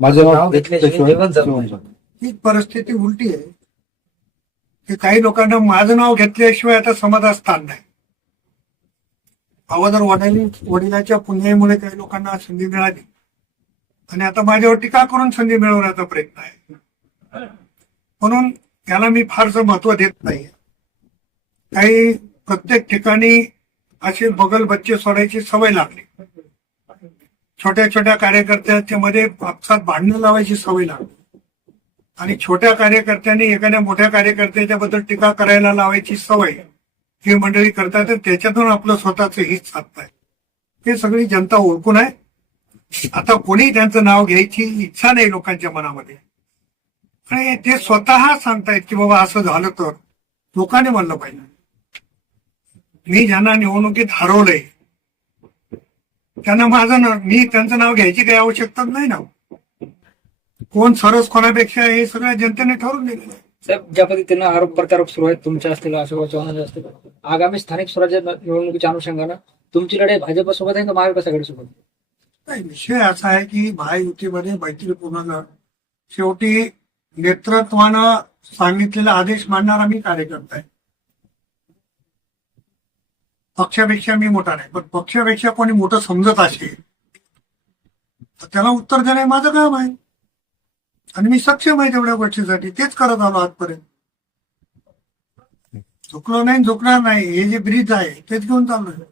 माझं नाव घेतल्याशिवाय. ही परिस्थिती उलटी आहे. की काही लोकांना माझं नाव घेतल्याशिवाय आता समाजात स्थान नाही. अगोदर वडिल वडिलाच्या पुण्याईमुळे काही लोकांना संधी मिळाली. आणि आता माझ्यावर टीका करून संधी मिळवण्याचा प्रयत्न आहे. म्हणून याला मी फारसं महत्त्व देत नाही काही प्रत्येक ठिकाणी अशी बगल बच्चे सोडायची सवय लागली. छोट्या छोट्या कार्यकर्त्यांच्या मध्ये आपसात भांडणं लावायची सवय लागली. आणि छोट्या कार्यकर्त्यांनी एखाद्या मोठ्या कार्यकर्त्याच्या बद्दल टीका करायला लावायची सवय ही मंडळी करतात त्याच्यातून आपलं स्वतःचं हित साधताय हे सगळी जनता ओळखून आहे. आता कोणी त्यांचं नाव घ्यायची इच्छा नाही लोकांच्या मनामध्ये. आणि ते स्वतः सांगतायत की बाबा असं झालं तर लोकांनी म्हणलं पाहिजे. मी ज्यांना निवडणुकीत हरवलंय त्यांना माझं नाव मी त्यांचं नाव घ्यायची काही आवश्यकता नाही ना कोण सरस कोणापेक्षा हे सगळ्या जनतेने ठरवून दिलेलं आहे. साहेब ज्या पद्धतीनं आरोप प्रत्यारोप सुरू आहेत तुमच्या असतील अशोक चव्हाण असतील आगामी स्थानिक स्वराज्य निवडणुकीच्या अनुषंगानं तुमची लढाई भाजपसोबत आहे का महाविकास आघाडीसोबत नाही विषय असा आहे की महायुतीमध्ये मैत्रीपूर्ण लढ शेवटी नेतृत्वानं सांगितलेला आदेश मानणारा मी कार्यकर्ता आहे. पक्षापेक्षा मी मोठा नाही पण पक्षापेक्षा कोणी मोठं समजत असेल तर त्याला उत्तर देणं हे माझं काम आहे. आणि मी सक्षम आहे तेवढ्या गोष्टीसाठी तेच करत आलो आजपर्यंत. झुकलो नाही झुकणार नाही हे जे ब्रिज आहे तेच घेऊन चाललोय.